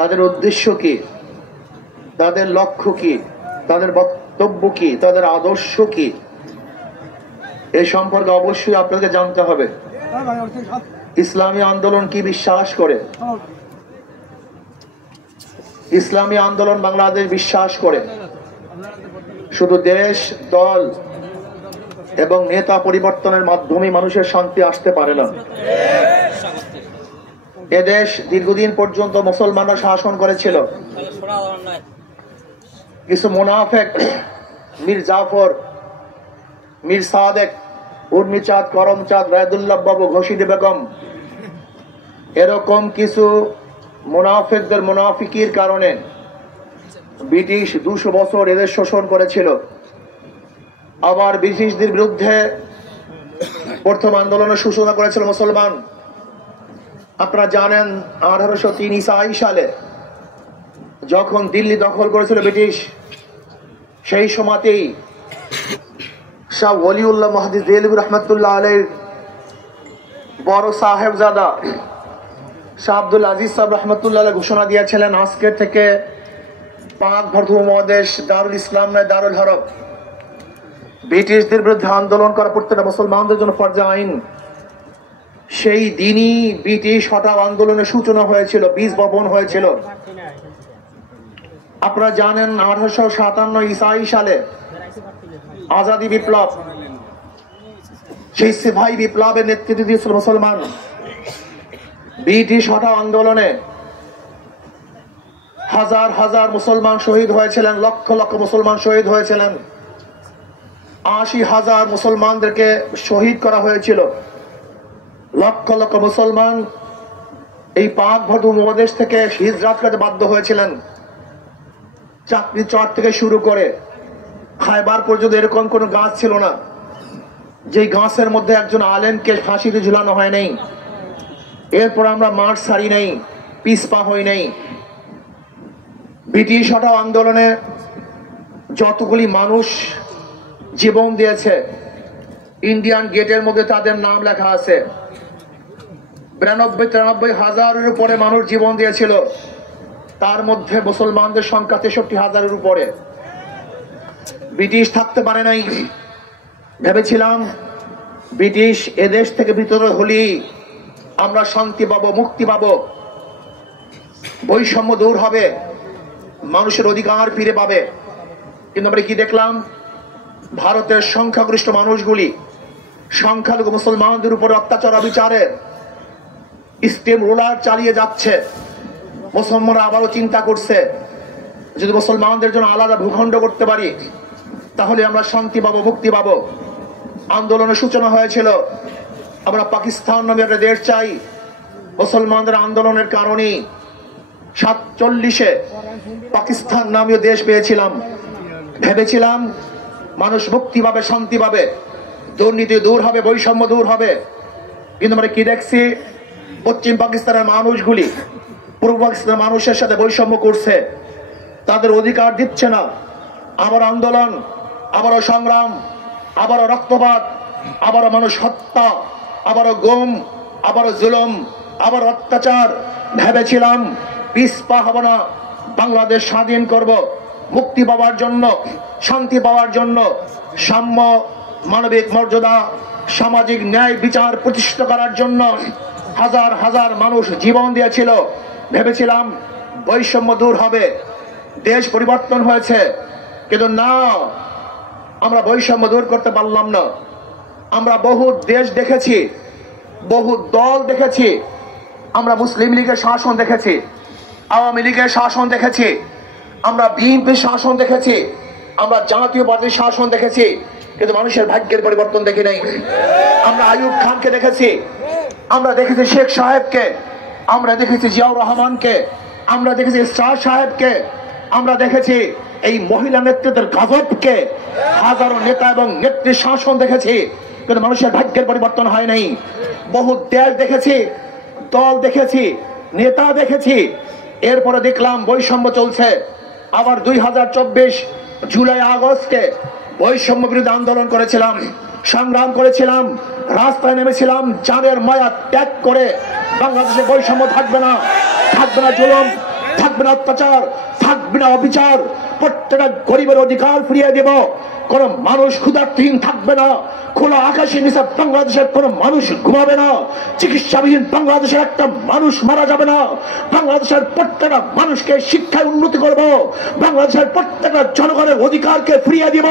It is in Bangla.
তাদের উদ্দেশ্য কি, তাদের লক্ষ্য কি, তাদের বক্তব্য কি, তাদের আদর্শ কি, এই সম্পর্কে অবশ্যই আপনাকে জানতে হবে। ইসলামী আন্দোলন কি বিশ্বাস করে? ইসলামী আন্দোলন বাংলাদেশ বিশ্বাস করে শুধু দেশ, দল এবং নেতা পরিবর্তনের মাধ্যমে মানুষের শান্তি আসতে পারে না। এদেশ দীর্ঘদিন পর্যন্ত মুসলমানরা শাসন করেছিল। কিছু মুনাফেক, মীর জাফর, মীর সাদেক, উর্মিচাঁদ, করমচাঁদ, রায়দুল্লাহ বাবু, ঘোষিদ বেগম, এরকম কিছু মুনাফেকদের মুনাফিকির কারণে ব্রিটিশ 200 বছর এদের শোষণ করেছিল। আবার ব্রিটিশদের বিরুদ্ধে প্রথম আন্দোলনের সূচনা করেছিল মুসলমান। আপনারা জানেন 1803 ঈসাই সালে যখন দিল্লি দখল করেছিল ব্রিটিশ, সেই সময়তেই শাহ ওলিউল্লাহ মুহাদ্দিস দেহলভী রহমাতুল্লাহ আলাইহির বড় সাহেবজাদা শাহ আব্দুল আজিজ সাহেব রহমাতুল্লাহ আলাইহি ঘোষণা দিয়েছিলেন, আজকের থেকে পাক ভারত উপমহাদেশ দারুল ইসলাম নয়, দারুল হরব। ব্রিটিশদের বিরুদ্ধে আন্দোলন করা প্রত্যেকটা মুসলমানদের জন্য ফরজে আইন। সেই দিনই ব্রিটিশ হটাও আন্দোলনের সূচনা হয়েছিল, বীজ বপন হয়েছিল। আপনারা জানেন 1857 ঈসাই সালে আজাদি বিপ্লব, সেই সিপাহী বিপ্লবের নেতৃত্ব দিয়েছিল মুসলমান। ব্রিটিশ হটাও আন্দোলনে হাজার হাজার মুসলমান শহীদ হয়েছিলেন, লক্ষ লক্ষ মুসলমান শহীদ হয়েছিলেন। 80,000 মুসলমানদেরকে শহীদ করা হয়েছিল। লক্ষ লক্ষ মুসলমান এই পাক ভারত উপমহাদেশ থেকে হিজরত করতে বাধ্য হয়েছিলেন। চাকরি চর থেকে শুরু করে খায়বার পর্যন্ত এরকম কোন গাছ ছিল না যে গাছের মধ্যে একজন আলেমকে ফাঁসিতে ঝুলানো হয় নাই। এরপর আমরা মাঠ ছাড়ি নাই, পিছপা হই নাই। ব্রিটিশ হটাও আন্দোলনে যতগুলি মানুষ জীবন দিয়েছে, ইন্ডিয়ান গেটের মধ্যে তাদের নাম লেখা আছে। 92-93 হাজারের উপরে মানুষ জীবন দিয়েছিল, তার মধ্যে মুসলমানদের সংখ্যা 63,000-এর উপরে। ব্রিটিশ থাকতে পারে নাই। ভেবেছিলাম ব্রিটিশ এদেশ থেকে ভিতরে হলেই আমরা শান্তি পাবো, মুক্তি পাবো, বৈষম্য দূর হবে, মানুষের অধিকার ফিরে পাবে। কিন্তু আমরা কি দেখলাম? ভারতের সংখ্যাগরিষ্ঠ মানুষগুলি সংখ্যালঘু মুসলমানদের উপর অত্যাচার অবিচারে স্টেম রোলার চালিয়ে যাচ্ছে। মুসলমানরা আবারও চিন্তা করছে, যদি মুসলমানদের জন্য আলাদা ভূখণ্ড করতে পারি তাহলে আমরা শান্তি পাবো, মুক্তি পাবো। আন্দোলনের সূচনা হয়েছিল, আমরা পাকিস্তান নামে একটা দেশ চাই। মুসলমানদের আন্দোলনের কারণে 47-এ পাকিস্তান নামীয় দেশ পেয়েছিলাম। ভেবেছিলাম মানুষ মুক্তি পাবে, শান্তি পাবে, দুর্নীতি দূর হবে, বৈষম্য দূর হবে। কিন্তু আমরা কি দেখছি? পশ্চিম পাকিস্তানের মানুষগুলি পূর্ব পাকিস্তানের মানুষের সাথে বৈষম্য করছে, তাদের অধিকার দিচ্ছে না। আবার আন্দোলন, আবারও সংগ্রাম, আবারও রক্তপাত, আবারও মানুষ হত্যা, আবারও গুম, আবারও জুলুম, আবার অত্যাচার। ভেবেছিলাম পিছপা হব না, বাংলাদেশ স্বাধীন করব, মুক্তি পাওয়ার জন্য, শান্তি পাওয়ার জন্য, সাম্য, মানবিক মর্যাদা, সামাজিক ন্যায় বিচার প্রতিষ্ঠা করার জন্য হাজার হাজার মানুষ জীবন দিয়েছিল। ভেবেছিলাম বৈষম্য দূর হবে, দেশ পরিবর্তন হয়েছে। কিন্তু না, আমরা বৈষম্য দূর করতে পারলাম না। আমরা বহু দেশ দেখেছি, বহু দল দেখেছি। আমরা মুসলিম লীগের শাসন দেখেছি, আওয়ামী লীগের শাসন দেখেছি, আমরা বিএনপির শাসন দেখেছি, আমরা জাতীয় পার্টির শাসন দেখেছি, কিন্তু মানুষের ভাগ্যের পরিবর্তন দেখি নাই। আমরা আইয়ুব খানকে দেখেছি, আমরা দেখেছি শেখ সাহেবকে, আমরা দেখেছি জিয়াউর রহমানকে, আমরা দেখেছি শাহ সাহেবকে, আমরা দেখেছি এই মহিলা নেতৃত্বের গজবকে, হাজারো নেতা এবং নেত্রীর শাসন দেখেছি, কিন্তু মানুষের ভাগ্যের পরিবর্তন হয় নাই। বহু দেশ দেখেছি, দল দেখেছি, নেতা দেখেছি, এরপরে দেখলাম বৈষম্য চলছে। আবার 2024 জুলাই আগস্টে বৈষম্য বিরোধী আন্দোলন করেছিলাম, সংগ্রাম করেছিলাম, রাস্তায় নেমেছিলাম, জানের মায়া ত্যাগ করে। বাংলাদেশে বৈষম্য থাকবে না, থাকবে না জুলুম, থাকবে থাকবে না অত্যাচার, থাকবে না অবিচার, প্রত্যেকটা গরিবের অধিকার ফিরিয়ে দেব। কোন মানুষ ক্ষুধার্তহীন থাকবে না, খোলা আকাশের নিচে বাংলাদেশের কোন মানুষ ঘুমাবে না, চিকিৎসাবিহীন বাংলাদেশের একটা মানুষ মারা যাবে না, বাংলাদেশের প্রত্যেকটা মানুষকে শিক্ষায় উন্নতি করব, বাংলাদেশের প্রত্যেকটা জনগণের অধিকারকে ফিরিয়ে দিব।